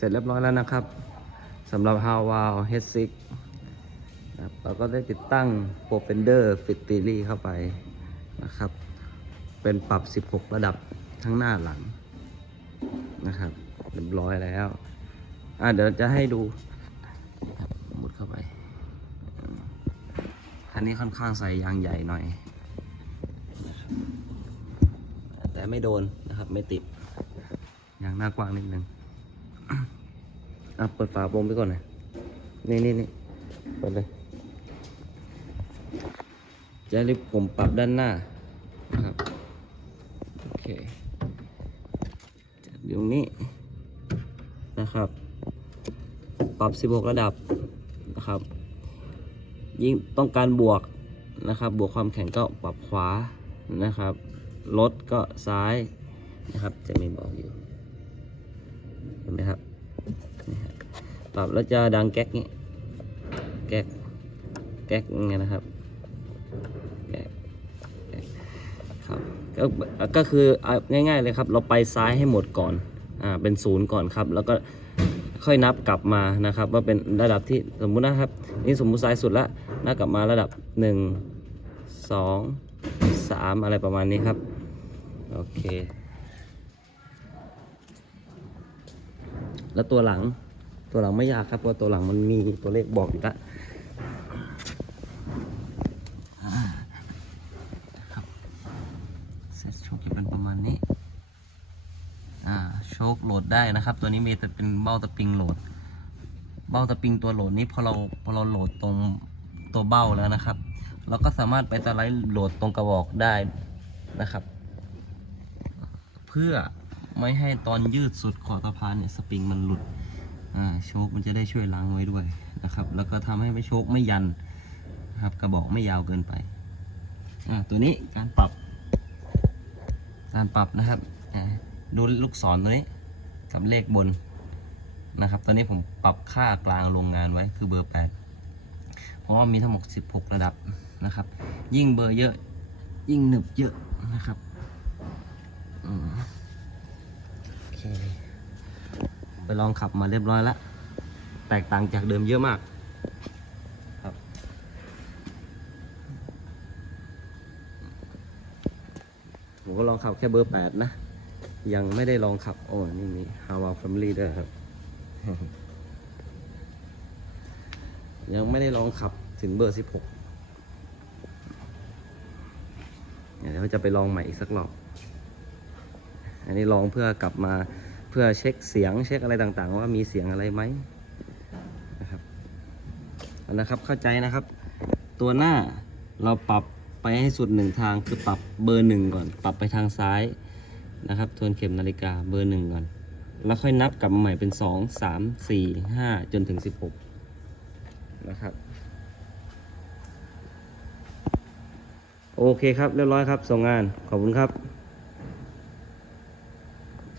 เสร็จเรียบร้อยแล้วนะครับสำหรับ h a w a l H6 นะครับเราก็ได้ติดตั้ง p r o f e n d e r f i t l y เข้าไปนะครับ เป็นปรับ 16 ระดับทั้งหน้าหลังนะครับเรียบร้อยแล้วอะเดี๋ยวจะให้ดูมุดเข้าไปคันนี้ค่อนข้างใส่ยางใหญ่หน่อย แต่ไม่โดนนะครับไม่ติดยางหน้ากว้างนิดนึง อะเปิดฝาโปรงไปก่อนน่อยนี่นี่นี่เปิดเลยจะรีบผมปรับด้านหน้านะครับโอเคจากตรงนี้นะครับ ปรับ 16 ระดับนะครับ ยิ่งต้องการบวกนะครับ บวกความแข็งก็ปรับขวานะครับลดก็ซ้ายนะครับ จะมีบอกอยู่ เห็นไหมครับ ปรับแล้วจะดังแก๊กนี้แก๊กแก๊กอย่างเงี้ยนะครับแก๊กแก๊กครับก็ก็คือง่ายๆเลยครับ เราไปซ้ายให้หมดก่อนอ่าเป็นศูนย์ก่อนครับ แล้วก็ค่อยนับกลับมานะครับ ว่าเป็นระดับที่สมมุตินะครับ นี่สมมุติซ้ายสุดละนับกลับมาระดับ 1 2 3 อะไรประมาณนี้ครับ โอเค แล้วตัวหลัง ตัวหลังไม่ยากครับเพราะตัวหลังมันมีตัวเลขบอกอยู่แล้วเซตโชคจะเป็นประมาณนี้อ่าโชคโหลดได้นะครับ ตัวนี้มีแต่เป็นเบ้าตะปิงโหลด เบ้าตะปิงตัวโหลดนี้พอเราพอเราโหลดตรงตัวเบ้าแล้วนะครับ เราก็สามารถไปสไลด์โหลดตรงกระบอกได้นะครับ เพื่อไม่ให้ตอนยืดสุดขอบสะพานเนี่ยสปริงมันหลุด โชคมันจะได้ช่วยล้างไว้ด้วยนะครับ แล้วก็ทำให้ไม่โชคไม่ยันนะครับกระบอกไม่ยาวเกินไปตัวนี้การปรับ การปรับนะครับดูลูกศรตัวนี้กับเลขบนนะครับ ตอนนี้ผมปรับค่ากลางโรงงานไว้คือเบอร์ 8 เพราะว่ามีทั้งหมด 16 ระดับนะครับ ยิ่งเบอร์เยอะยิ่งหนึบเยอะนะครับ อืมโอเค ไปลองขับมาเรียบร้อยแล้ว แตกต่างจากเดิมเยอะมากครับ ผมก็ลองขับแค่เบอร์แปดนะ ยังไม่ได้ลองขับ โอ้ นี่มี h a w a Family ด้วยครับ ยังไม่ได้ลองขับถึงเบอร์สิบหกเดี๋ยวจะไปลองใหม่อีกสักรอบ อันนี้ลองเพื่อกลับมา เพื่อเช็คเสียงเช็คอะไรต่างๆ ว่ามีเสียงอะไรไหมนะครับเอานะครับเข้าใจนะครับ ตัวหน้าเราปรับไปให้สุดหนึ่งทางคือปรับเบอร์หนึ่งก่อน ปรับไปทางซ้ายนะครับ ทวนเข็มนาฬิกาเบอร์หนึ่งก่อน แล้วค่อยนับกลับมาใหม่เป็นสองสามสี่ห้าจนถึงสิบหกนะครับ โอเคครับ เรียบร้อยครับ ส่งงานขอบคุณครับ